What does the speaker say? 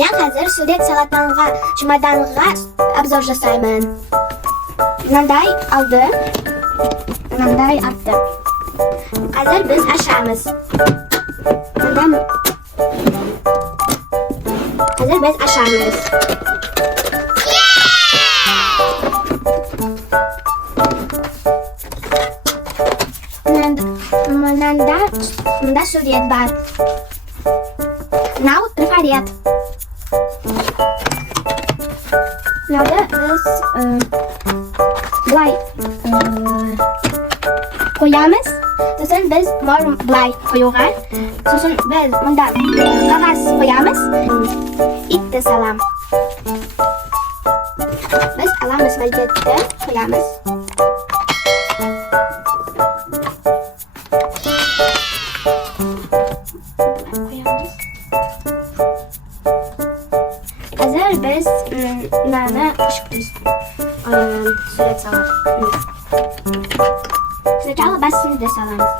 Мен қазір сурет салатынға, чемоданға обзор жасаймын. Мынандай алды, мынандай атты. Қазір біз ашамыз. Қазір біз ашамыз. Мында сурет бар. Мынау трафарет. Мынауды біз былай қоямыз. Сосын біз можем былай қоюға. Сосын біз мында қағаз қоямыз. Итті салам. Біз аламыз вальгетті қоямыз. Қазір біз мынаны күшіктін сурет саламыз. Сначала басымды саламыз.